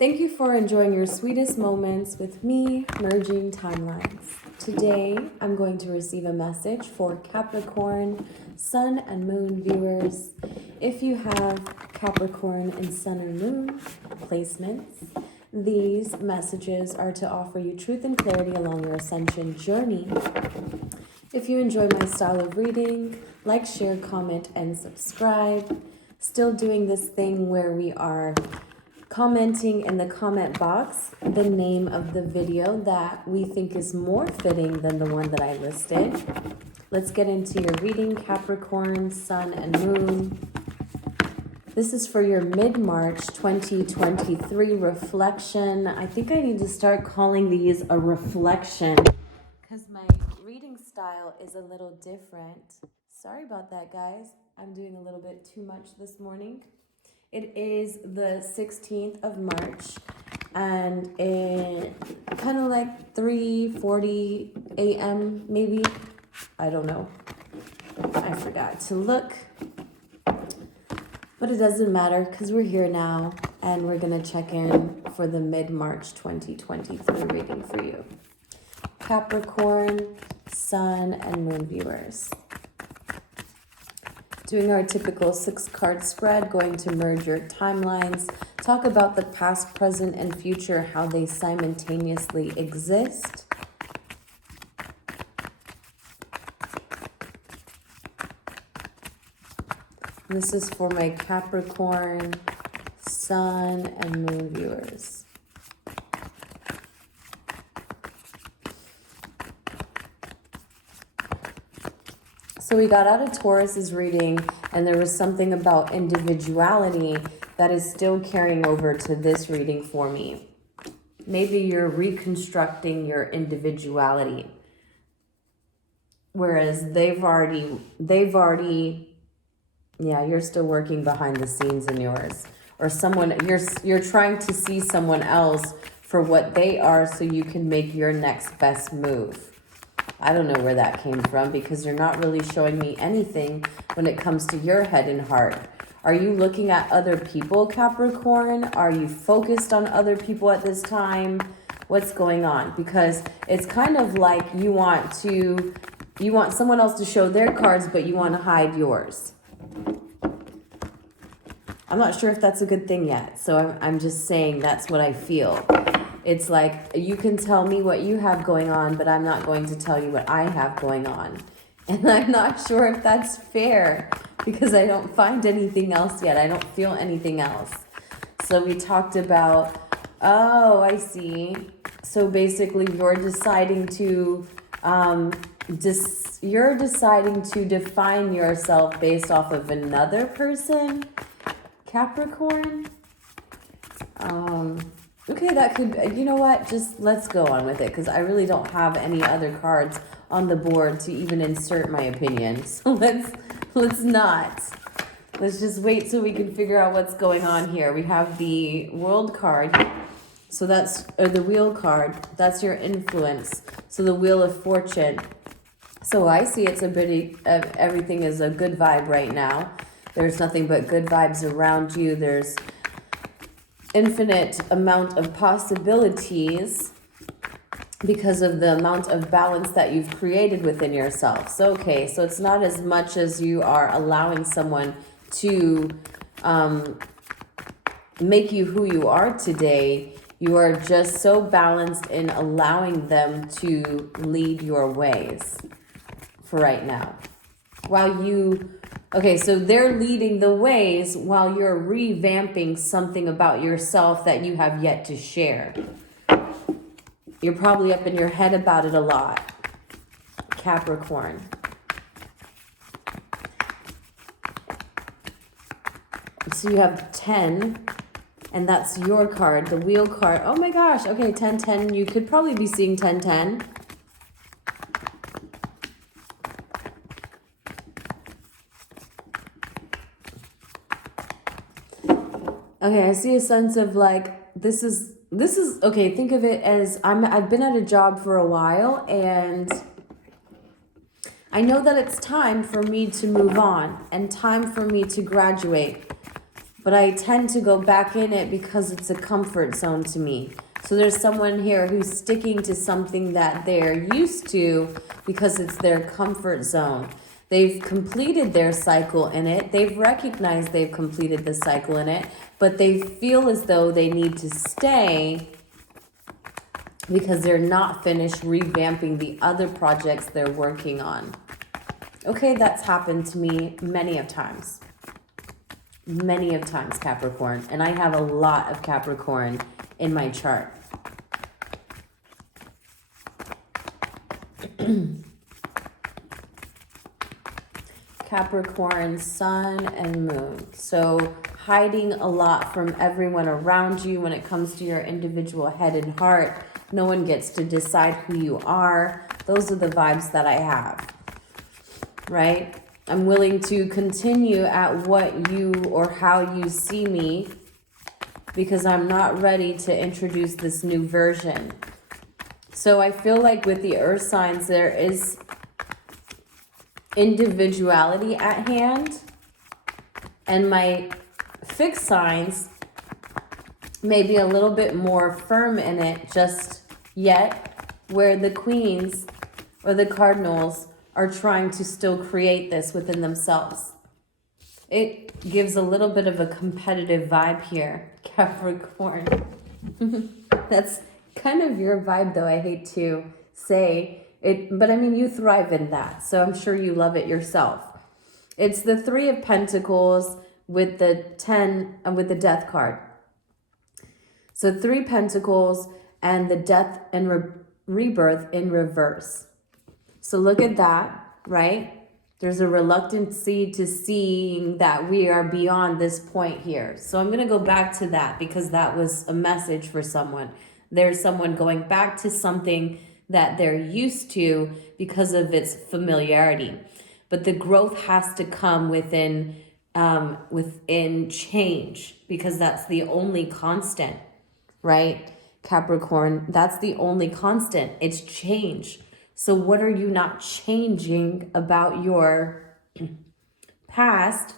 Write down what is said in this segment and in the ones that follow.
Thank you for enjoying your sweetest moments with me, merging timelines. Today, I'm going to receive a message for Capricorn, Sun, and Moon viewers. If you have Capricorn and Sun or Moon placements, these messages are to offer you truth and clarity along your ascension journey. If you enjoy my style of reading, like, share, comment, and subscribe. Still doing this thing where we are commenting in the comment box the name of the video that we think is more fitting than the one that I listed. Let's get into your reading, Capricorn, Sun, and Moon. This is for your mid-March 2023 reflection. I think I need to start calling these a reflection because my reading style is a little different. Sorry about that, guys. I'm doing a little bit too much this morning. It is the 16th of March, and it kind of like 3:40 a.m. maybe. I don't know. I forgot to look. But it doesn't matter because we're here now, and we're going to check in for the mid-March 2023 reading for you. Capricorn, Sun, and Moon viewers. Doing our typical 6-card spread, going to merge your timelines, talk about the past, present, and future, how they simultaneously exist. This is for my Capricorn, Sun, and Moon viewers. So we got out of Taurus's reading, and there was something about individuality that is still carrying over to this reading for me. Maybe you're reconstructing your individuality, whereas they've already, yeah, you're still working behind the scenes in yours, or someone you're trying to see someone else for what they are, so you can make your next best move. I don't know where that came from because you're not really showing me anything when it comes to your head and heart. Are you looking at other people, Capricorn? Are you focused on other people at this time? What's going on? Because it's kind of like you want someone else to show their cards, but you want to hide yours. I'm not sure if that's a good thing yet. So I'm just saying that's what I feel. It's like, you can tell me what you have going on, but I'm not going to tell you what I have going on. And I'm not sure if that's fair because I don't find anything else yet. I don't feel anything else. So we talked about, oh, I see. So basically you're deciding to, define yourself based off of another person, Capricorn. Okay, that could, you know what, just let's go on with it because I really don't have any other cards on the board to even insert my opinion. So let's not. Let's just wait so we can figure out what's going on here. We have the World card. So that's, or the Wheel card. That's your influence. So the Wheel of Fortune. So I see it's a bit of everything is a good vibe right now. There's nothing but good vibes around you. There's infinite amount of possibilities because of the amount of balance that you've created within yourself. So, okay, so it's not as much as you are allowing someone to make you who you are today. You are just so balanced in allowing them to lead your ways for right now. Okay, so they're leading the ways while you're revamping something about yourself that you have yet to share. You're probably up in your head about it a lot, Capricorn. So you have 10, and that's your card, the Wheel card. Oh my gosh, okay, 10-10. You could probably be seeing 10-10. Okay, I see a sense of like, this is okay, think of it as I've been at a job for a while, and I know that it's time for me to move on and time for me to graduate. but I tend to go back in it because it's a comfort zone to me. So there's someone here who's sticking to something that they're used to because it's their comfort zone. They've completed their cycle in it. They've recognized they've completed the cycle in it, but they feel as though they need to stay because they're not finished revamping the other projects they're working on. Okay, that's happened to me many of times. Many of times, Capricorn. And I have a lot of Capricorn in my chart. Capricorn, sun and moon. So hiding a lot from everyone around you when it comes to your individual head and heart. No one gets to decide who you are. Those are the vibes that I have, right? I'm willing to continue at what you or how you see me because I'm not ready to introduce this new version. So I feel like with the earth signs, there is individuality at hand, and my fixed signs may be a little bit more firm in it just yet, where the queens or the cardinals are trying to still create this within themselves. It gives a little bit of a competitive vibe here, Capricorn. That's kind of your vibe, though. I hate to say it, but I mean, you thrive in that, so I'm sure you love it yourself. It's the 3 of Pentacles with the 10 and with the Death card. So 3 Pentacles and the Death and Rebirth in reverse. So look at that, right? There's a reluctancy to seeing that we are beyond this point here. So I'm going to go back to that because that was a message for someone. There's someone going back to something that they're used to because of its familiarity. But the growth has to come within change, because that's the only constant, right? Capricorn, that's the only constant. It's change. So what are you not changing about your past?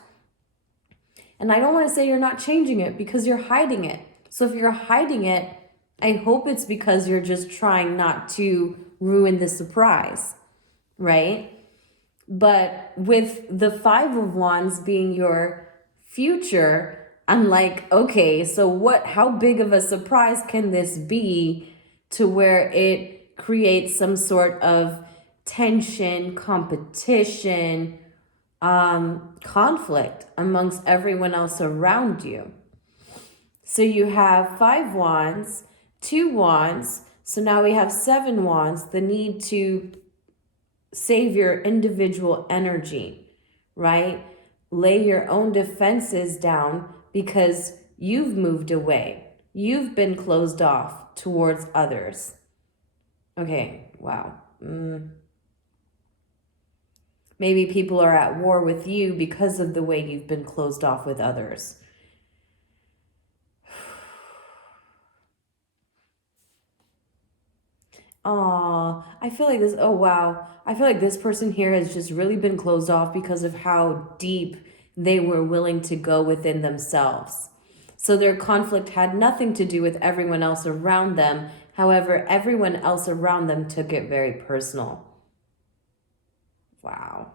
And I don't want to say you're not changing it because you're hiding it. So if you're hiding it, I hope it's because you're just trying not to ruin the surprise, right? But with the 5 of Wands being your future, I'm like, okay, so how big of a surprise can this be to where it creates some sort of tension, competition, conflict amongst everyone else around you? So you have 5 Wands, 2 Wands, so now we have 7 Wands, the need to save your individual energy, right? Lay your own defenses down because you've moved away. You've been closed off towards others. Okay, wow. Maybe people are at war with you because of the way you've been closed off with others. I feel like this, oh wow. I feel like this person here has just really been closed off because of how deep they were willing to go within themselves. So their conflict had nothing to do with everyone else around them. However, everyone else around them took it very personal. Wow.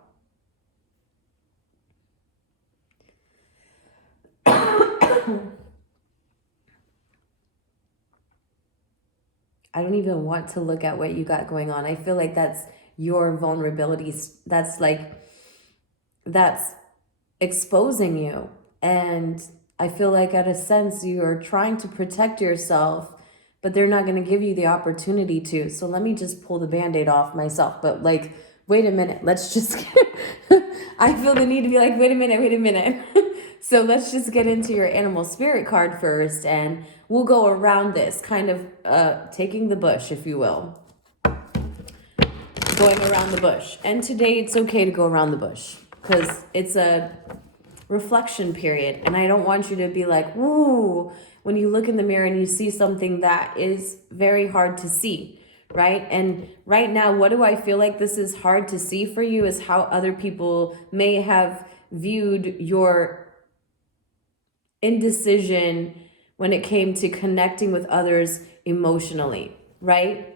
I don't even want to look at what you got going on. I feel like that's your vulnerabilities. That's exposing you. And I feel like at a sense you're trying to protect yourself, but they're not going to give you the opportunity to. So let me just pull the Band-Aid off myself. But like, wait a minute, let's just, I feel the need to be like, wait a minute. So let's just get into your animal spirit card first, and we'll go around this, kind of taking the bush, if you will. Going around the bush. And today it's okay to go around the bush because it's a reflection period. And I don't want you to be like, woo, when you look in the mirror and you see something that is very hard to see, right? And right now, what do I feel like this is hard to see for you is how other people may have viewed your indecision when it came to connecting with others emotionally, right?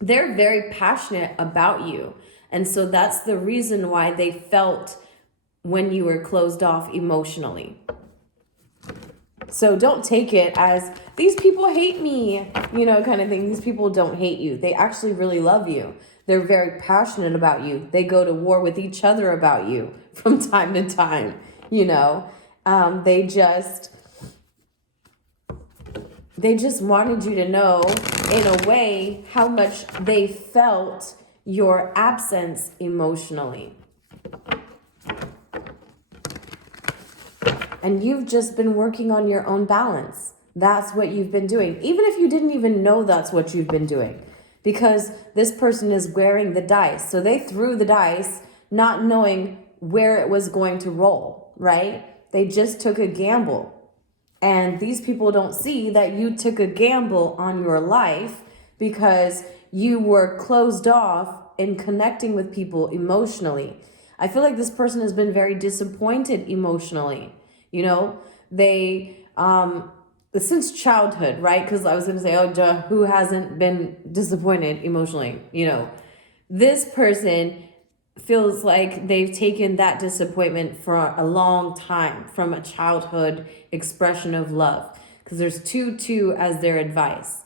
They're very passionate about you. And so that's the reason why they felt when you were closed off emotionally. So don't take it as these people hate me, kind of thing. These people don't hate you. They actually really love you. They're very passionate about you. They go to war with each other about you from time to time, They just wanted you to know, in a way, how much they felt your absence emotionally. And you've just been working on your own balance. That's what you've been doing. Even if you didn't even know that's what you've been doing. Because this person is wearing the dice. So they threw the dice not knowing where it was going to roll, right? They just took a gamble. And these people don't see that you took a gamble on your life because you were closed off in connecting with people emotionally. I feel like this person has been very disappointed emotionally. They, since childhood, right? Because I was going to say, who hasn't been disappointed emotionally? This person feels like they've taken that disappointment for a long time from a childhood expression of love. Because there's 2 as their advice.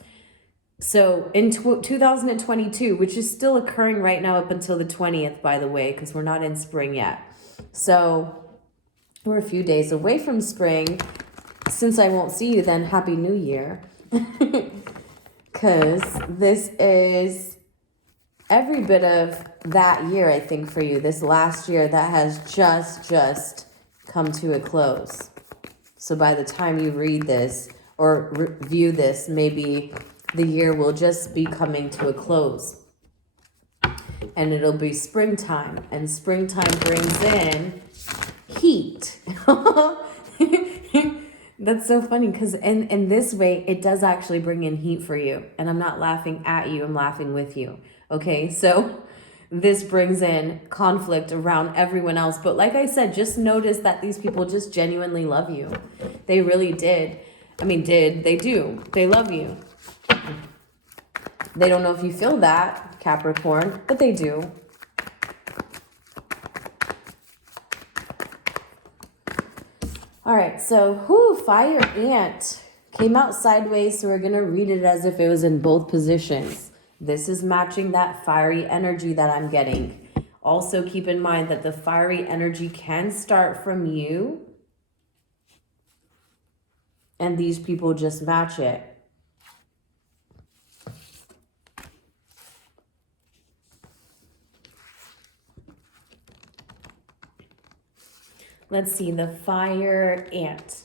So in 2022, which is still occurring right now up until the 20th, by the way, because we're not in spring yet. So we're a few days away from spring. Since I won't see you then, Happy New Year. Because this is every bit of that year, I think, for you. This last year that has just come to a close. So by the time you read this or review this, maybe the year will just be coming to a close. And it'll be springtime. And springtime brings in heat. That's so funny because in this way, it does actually bring in heat for you. And I'm not laughing at you, I'm laughing with you. Okay, so this brings in conflict around everyone else. But like I said, just notice that these people just genuinely love you. They really did. They do. They love you. They don't know if you feel that, Capricorn, but they do. All right, so fire ant came out sideways, so we're going to read it as if it was in both positions. This is matching that fiery energy that I'm getting. Also keep in mind that the fiery energy can start from you, and these people just match it. Let's see, the fire ant.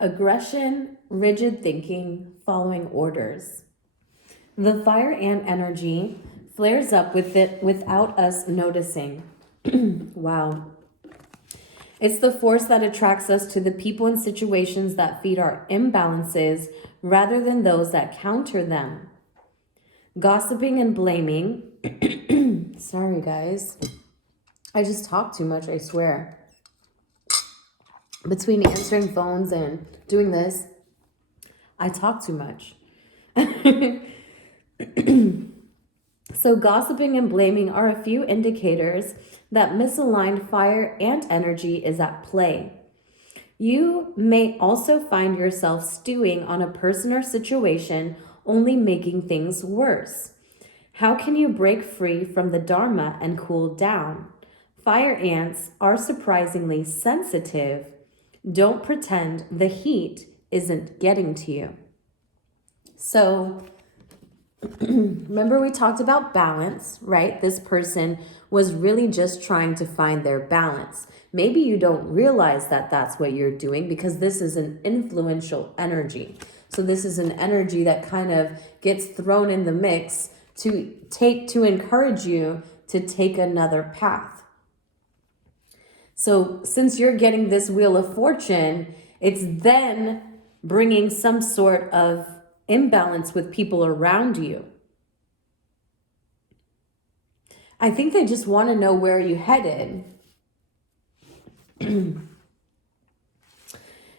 Aggression, rigid thinking, following orders. The fire ant energy flares up with it without us noticing. Wow. It's the force that attracts us to the people and situations that feed our imbalances rather than those that counter them. Gossiping and blaming. Sorry, guys. I just talk too much, I swear. Between answering phones and doing this, I talk too much. So gossiping and blaming are a few indicators that misaligned fire ant energy is at play. You may also find yourself stewing on a person or situation, only making things worse. How can you break free from the dharma and cool down? Fire ants are surprisingly sensitive. Don't pretend the heat isn't getting to you. So remember we talked about balance, right? This person was really just trying to find their balance. Maybe you don't realize that that's what you're doing because this is an influential energy. So this is an energy that kind of gets thrown in the mix to encourage you to take another path. So since you're getting this Wheel of Fortune, it's then bringing some sort of imbalance with people around you. I think they just want to know where you're headed.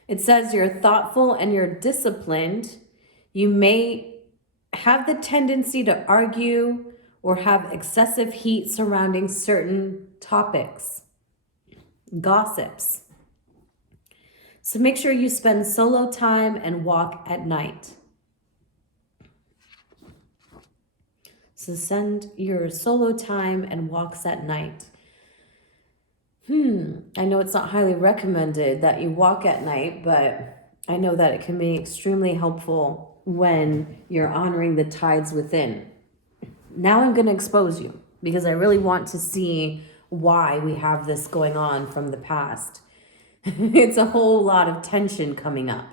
It says you're thoughtful and you're disciplined. You may have the tendency to argue or have excessive heat surrounding certain topics, gossips. So make sure you spend solo time and walk at night. So send your solo time and walks at night. I know it's not highly recommended that you walk at night, but I know that it can be extremely helpful when you're honoring the tides within. Now I'm going to expose you because I really want to see why we have this going on from the past. It's a whole lot of tension coming up.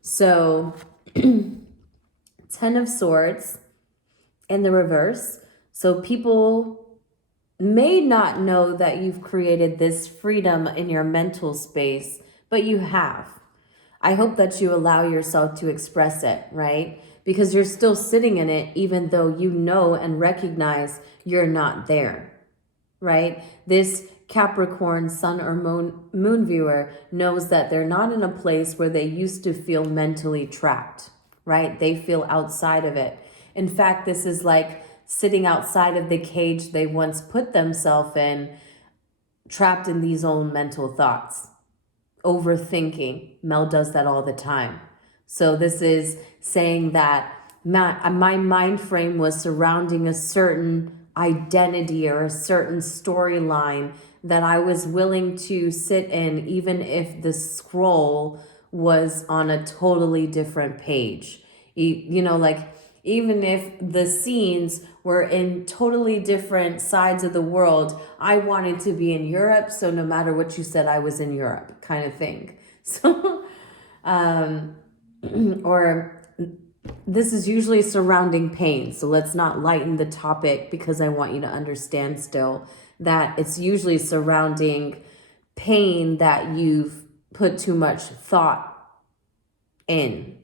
So 10 of Swords in the reverse. So people may not know that you've created this freedom in your mental space, but you have. I hope that you allow yourself to express it, right? Because you're still sitting in it, even though you know and recognize you're not there, right? This Capricorn sun or moon viewer knows that they're not in a place where they used to feel mentally trapped, right? They feel outside of it. In fact, this is like sitting outside of the cage they once put themselves in, trapped in these own mental thoughts. Overthinking. Mel does that all the time. So this is saying that my mind frame was surrounding a certain identity or a certain storyline that I was willing to sit in, even if the scroll was on a totally different page. You know, like, even if the scenes were in totally different sides of the world, I wanted to be in Europe, so no matter what you said, I was in Europe, kind of thing. So, or this is usually surrounding pain. So let's not lighten the topic because I want you to understand still that it's usually surrounding pain that you've put too much thought in.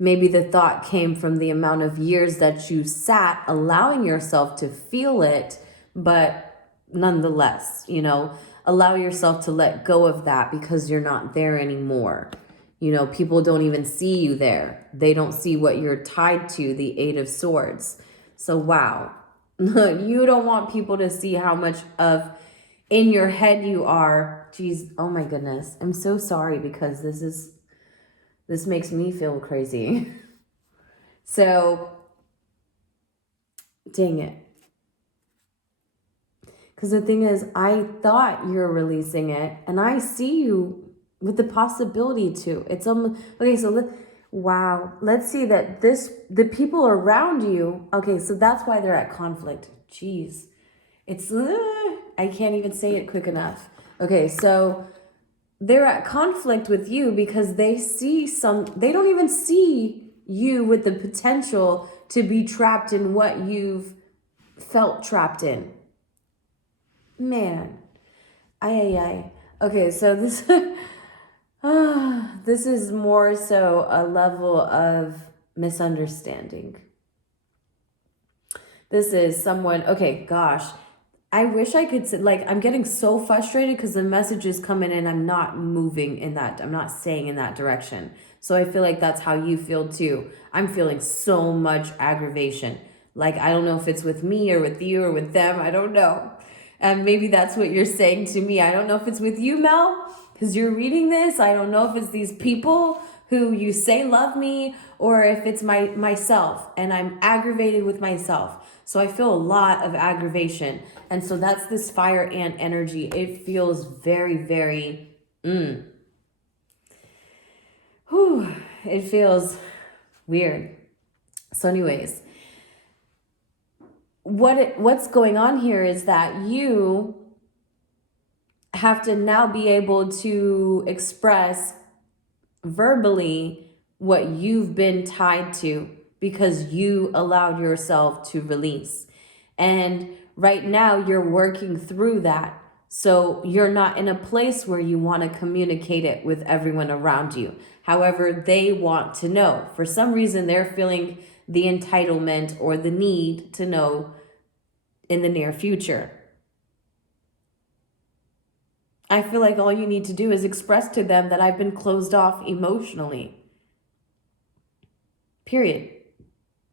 Maybe the thought came from the amount of years that you sat allowing yourself to feel it, but nonetheless, you know, allow yourself to let go of that because you're not there anymore. You know, people don't even see you there. They don't see what you're tied to, the 8 of Swords. So, wow. You don't want people to see how much of in your head you are. Geez, oh my goodness. I'm so sorry because this makes me feel crazy. So, dang it. Because the thing is, I thought you're releasing it, and I see you with the possibility to. It's almost, okay, so wow. Let's see that the people around you, okay, so that's why they're at conflict. Jeez. It's, I can't even say it quick enough. Okay, so they're at conflict with you because they don't even see you with the potential to be trapped in what you've felt trapped in. Man. Ay. Okay, so this, this is more so a level of misunderstanding. This is someone, okay, gosh. I wish I could, like, I'm getting so frustrated because the message is coming in. I'm not moving in that. I'm not saying in that direction. So I feel like that's how you feel too. I'm feeling so much aggravation. Like, I don't know if it's with me or with you or with them. I don't know. And maybe that's what you're saying to me. I don't know if it's with you, Mel, because you're reading this. I don't know if it's these people who you say love me or if it's myself and I'm aggravated with myself. So I feel a lot of aggravation. And so that's this fire ant energy. It feels very, very, it feels weird. So anyways, what's going on here is that you have to now be able to express verbally what you've been tied to because you allowed yourself to release. And right now you're working through that. So you're not in a place where you want to communicate it with everyone around you. However, they want to know. For some reason, they're feeling the entitlement or the need to know in the near future. I feel like all you need to do is express to them that I've been closed off emotionally. Period.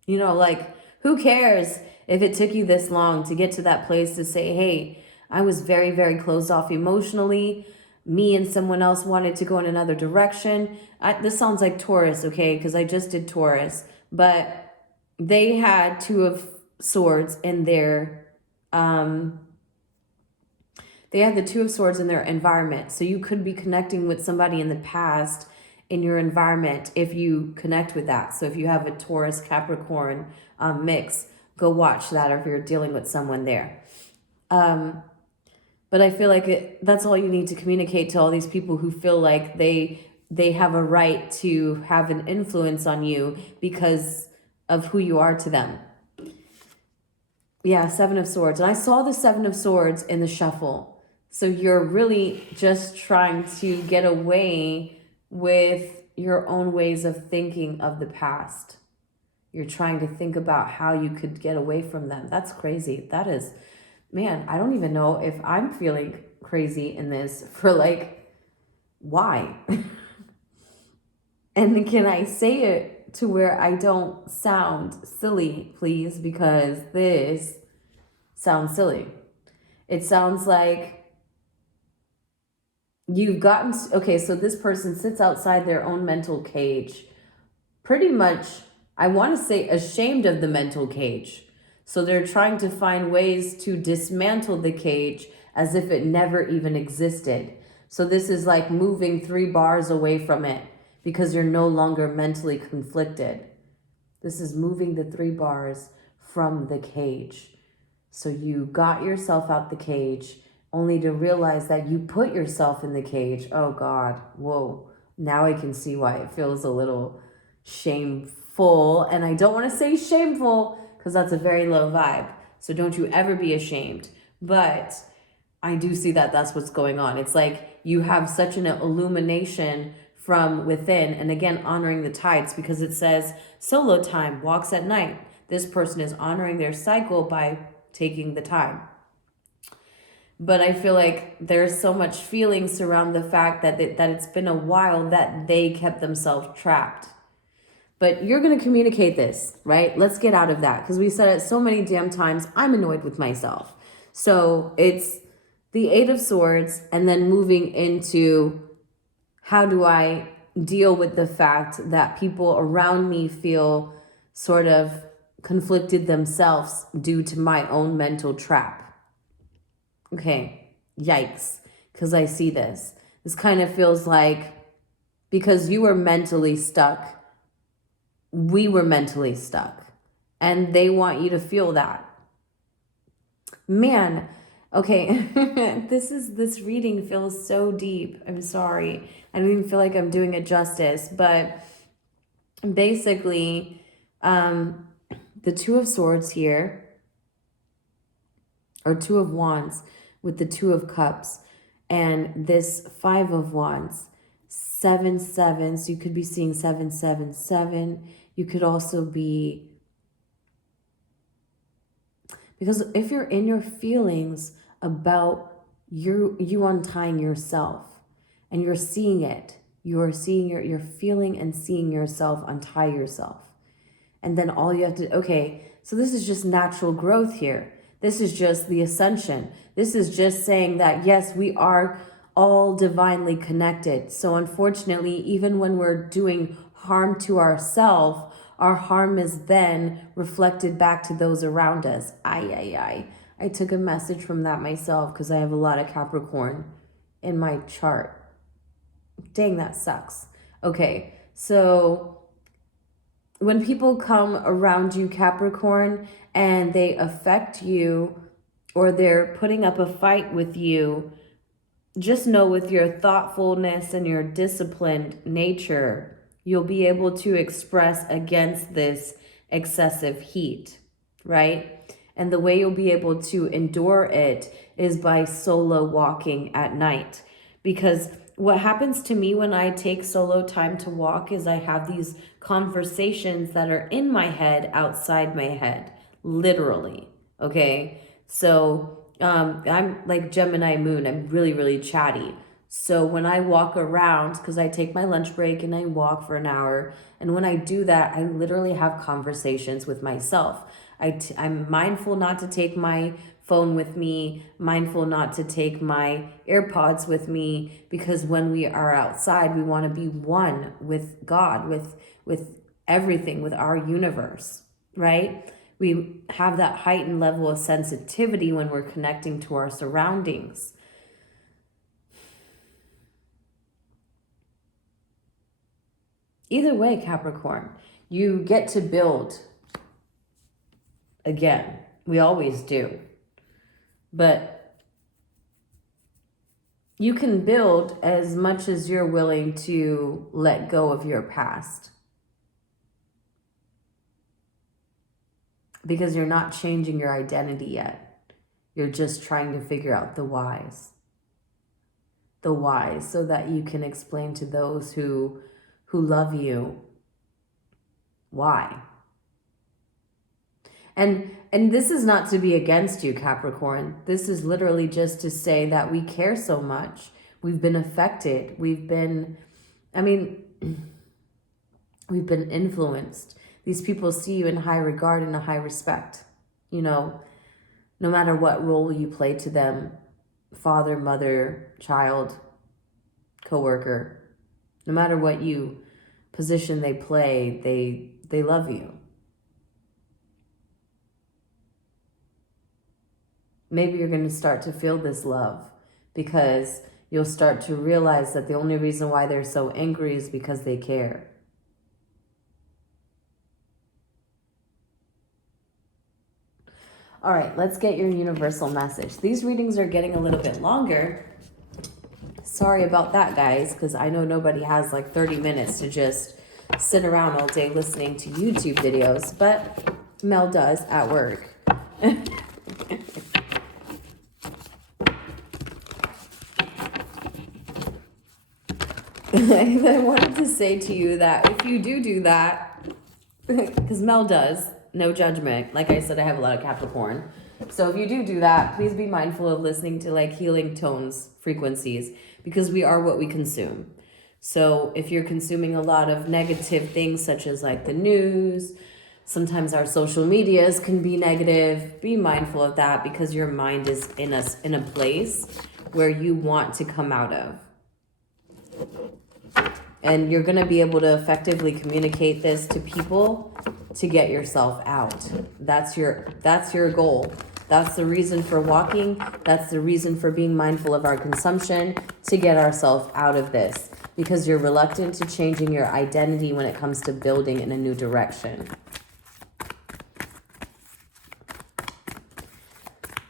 You know, like, who cares if it took you this long to get to that place to say, hey, I was very, very closed off emotionally. Me and someone else wanted to go in another direction. This sounds like Taurus, okay? Because I just did Taurus. But they had Two of Swords in their... They had the Two of Swords in their environment. So you could be connecting with somebody in the past in your environment if you connect with that. So if you have a Taurus, Capricorn mix, go watch that, or if you're dealing with someone there. But I feel like that's all you need to communicate to all these people who feel like they have a right to have an influence on you because of who you are to them. Yeah, Seven of Swords. And I saw the Seven of Swords in the shuffle. So you're really just trying to get away with your own ways of thinking of the past. You're trying to think about how you could get away from them. That's crazy. That is, man, I don't even know if I'm feeling crazy in this for like, why? And can I say it to where I don't sound silly, please? Because this sounds silly. It sounds like you've gotten, okay, so this person sits outside their own mental cage, pretty much, I want to say, ashamed of the mental cage. So they're trying to find ways to dismantle the cage as if it never even existed. So this is like moving 3 bars away from it because you're no longer mentally conflicted. This is moving the 3 bars from the cage. So you got yourself out the cage only to realize that you put yourself in the cage. Oh God, whoa. Now I can see why it feels a little shameful. And I don't want to say shameful because that's a very low vibe. So don't you ever be ashamed. But I do see that that's what's going on. It's like you have such an illumination from within. And again, honoring the tides, because it says solo time, walks at night. This person is honoring their cycle by taking the time. But I feel like there's so much feelings around the fact that it's been a while that they kept themselves trapped. But you're going to communicate this, right? Let's get out of that, because we said it so many damn times. I'm annoyed with myself. So it's the Eight of Swords and then moving into how do I deal with the fact that people around me feel sort of conflicted themselves due to my own mental trap. Okay, yikes, because I see this. This kind of feels like because you were mentally stuck, we were mentally stuck, and they want you to feel that. Man, okay, this reading feels so deep. I'm sorry. I don't even feel like I'm doing it justice, but basically, the Two of Swords here, or Two of Wands, with the Two of Cups and this Five of Wands, 7, 7. So you could be seeing 7, 7, 7. You could also be, because if you're in your feelings about you untying yourself and you're seeing it, you're feeling and seeing yourself untie yourself. And then all you have to, okay, so this is just natural growth here. This is just the ascension. This is just saying that, yes, we are all divinely connected. So unfortunately, even when we're doing harm to ourselves, our harm is then reflected back to those around us. I took a message from that myself because I have a lot of Capricorn in my chart. Dang, that sucks. Okay, so when people come around you, Capricorn, and they affect you or they're putting up a fight with you, just know with your thoughtfulness and your disciplined nature, you'll be able to express against this excessive heat, right? And the way you'll be able to endure it is by solo walking at night. Because what happens to me when I take solo time to walk is I have these conversations that are in my head, outside my head, literally. Okay. So I'm like Gemini moon. I'm really, really chatty. So when I walk around, because I take my lunch break and I walk for an hour, and when I do that, I literally have conversations with myself. I'm mindful not to take my phone with me, mindful not to take my AirPods with me, because when we are outside, we want to be one with God, with everything, with our universe, right? We have that heightened level of sensitivity when we're connecting to our surroundings. Either way, Capricorn, you get to build again. We always do. But you can build as much as you're willing to let go of your past. Because you're not changing your identity yet. You're just trying to figure out the whys. The whys, so that you can explain to those who love you why. And this is not to be against you, Capricorn. This is literally just to say that we care so much. We've been affected. We've been influenced. These people see you in high regard and a high respect. You know, no matter what role you play to them, father, mother, child, coworker, no matter what position they play, they love you. Maybe you're going to start to feel this love because you'll start to realize that the only reason why they're so angry is because they care. All right, let's get your universal message. These readings are getting a little bit longer. Sorry about that, guys, because I know nobody has like 30 minutes to just sit around all day listening to YouTube videos, but Mel does at work. I wanted to say to you that if you do that, because Mel does, no judgment. Like I said, I have a lot of Capricorn. So if you do that, please be mindful of listening to like healing tones, frequencies, because we are what we consume. So if you're consuming a lot of negative things, such as like the news, sometimes our social medias can be negative. Be mindful of that, because your mind is in a place where you want to come out of. And you're going to be able to effectively communicate this to people to get yourself out. That's your goal. That's the reason for walking. That's the reason for being mindful of our consumption, to get ourselves out of this, because you're reluctant to changing your identity when it comes to building in a new direction.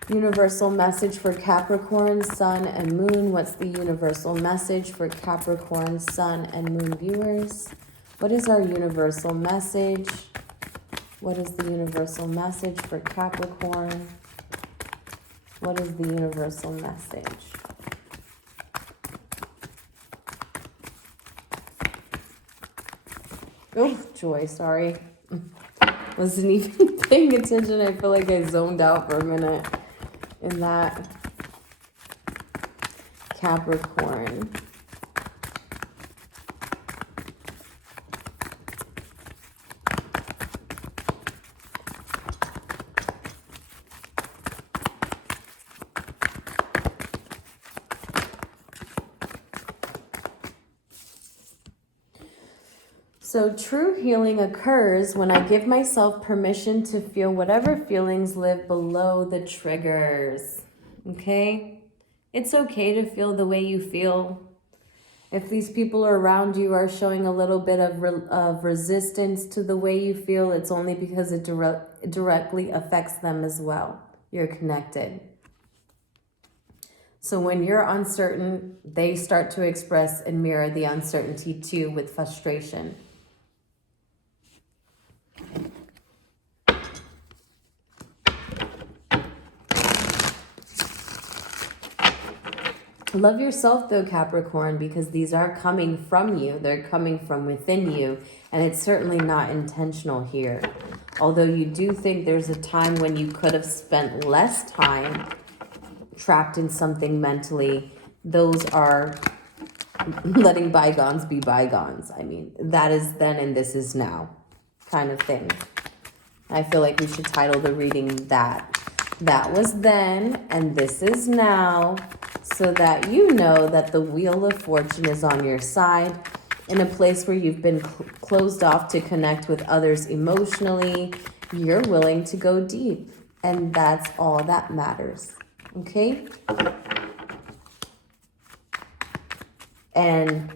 Universal message for Capricorn, Sun, and Moon. What's the universal message for Capricorn, Sun, and Moon viewers? What is our universal message? What is the universal message for Capricorn? What is the universal message? Oh, joy, sorry. Wasn't even paying attention. I feel like I zoned out for a minute in that. Capricorn. So true healing occurs when I give myself permission to feel whatever feelings live below the triggers. Okay? It's okay to feel the way you feel. If these people around you are showing a little bit of resistance to the way you feel, it's only because it directly affects them as well. You're connected. So when you're uncertain, they start to express and mirror the uncertainty too, with frustration. Love yourself though, Capricorn, because these are coming from you. They're coming from within you, and it's certainly not intentional here. Although you do think there's a time when you could have spent less time trapped in something mentally, those are letting bygones be bygones. I mean, that is then and this is now kind of thing. I feel like we should title the reading that. That was then and this is now, so that you know that the wheel of fortune is on your side, in a place where you've been closed off to connect with others emotionally. You're willing to go deep, and that's all that matters. Okay? And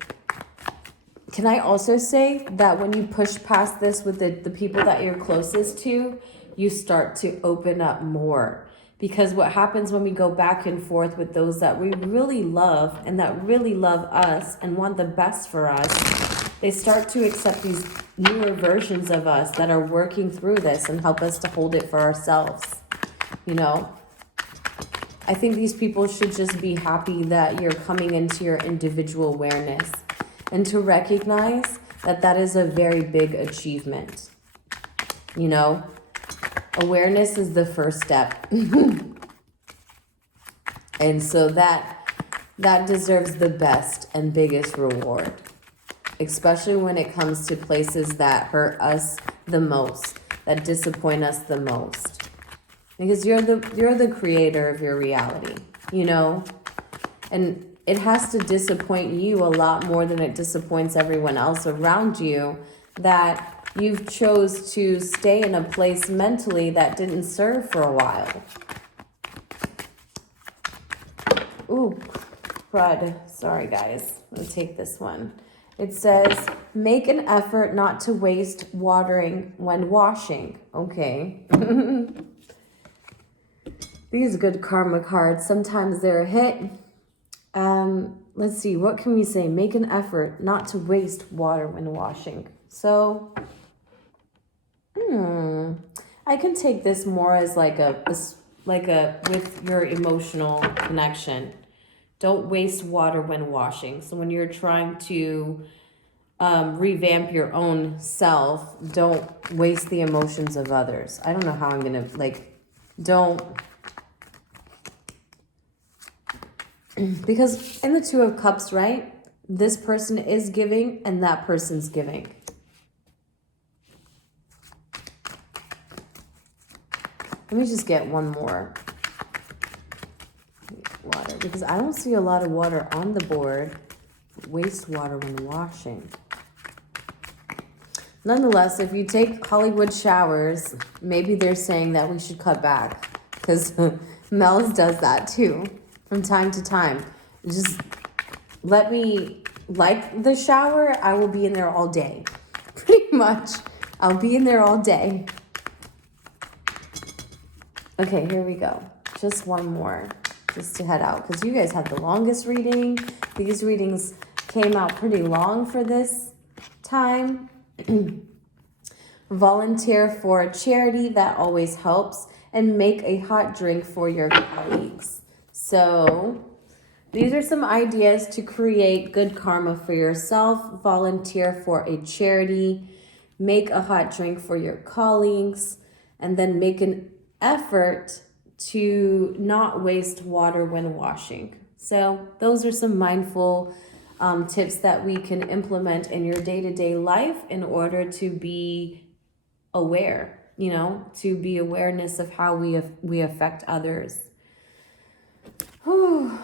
can I also say that when you push past this with the people that you're closest to, you start to open up more. Because what happens when we go back and forth with those that we really love and that really love us and want the best for us, they start to accept these newer versions of us that are working through this and help us to hold it for ourselves. You know, I think these people should just be happy that you're coming into your individual awareness and to recognize that that is a very big achievement. You know, awareness is the first step. And so that deserves the best and biggest reward, especially when it comes to places that hurt us the most, that disappoint us the most. Because you're the creator of your reality, you know? And it has to disappoint you a lot more than it disappoints everyone else around you, that you've chose to stay in a place mentally that didn't serve for a while. Ooh, crud. Sorry, guys. Let me take this one. It says, make an effort not to waste watering when washing. Okay. These good karma cards, sometimes they're a hit. Let's see, what can we say? Make an effort not to waste water when washing. So, I can take this more as like a with your emotional connection. Don't waste water when washing. So when you're trying to revamp your own self, don't waste the emotions of others. I don't know how I'm gonna don't. Because in the Two of Cups, right? This person is giving and that person's giving. Let me just get one more. Water, because I don't see a lot of water on the board. Waste water when washing. Nonetheless, if you take Hollywood showers, maybe they're saying that we should cut back. Because Mel's does that too. From time to time. Just let me like the shower. I will be in there all day. Pretty much. I'll be in there all day. Okay, here we go. Just one more. Just to head out. Because you guys had the longest reading. These readings came out pretty long for this time. Volunteer for a charity. That always helps. And make a hot drink for your colleagues. So these are some ideas to create good karma for yourself. Volunteer for a charity, make a hot drink for your colleagues, and then make an effort to not waste water when washing. So those are some mindful tips that we can implement in your day-to-day life in order to be aware, you know, to be awareness of how we affect others.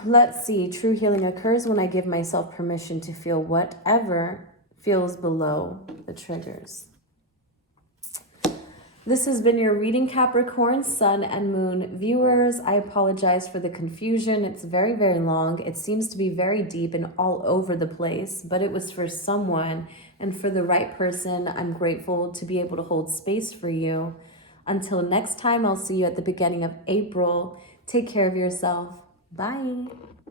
Let's see. True healing occurs when I give myself permission to feel whatever feels below the triggers. This has been your reading, Capricorn, Sun and Moon viewers. I apologize for the confusion. It's very, very long. It seems to be very deep and all over the place, but it was for someone and for the right person. I'm grateful to be able to hold space for you. Until next time, I'll see you at the beginning of April. Take care of yourself. Bye.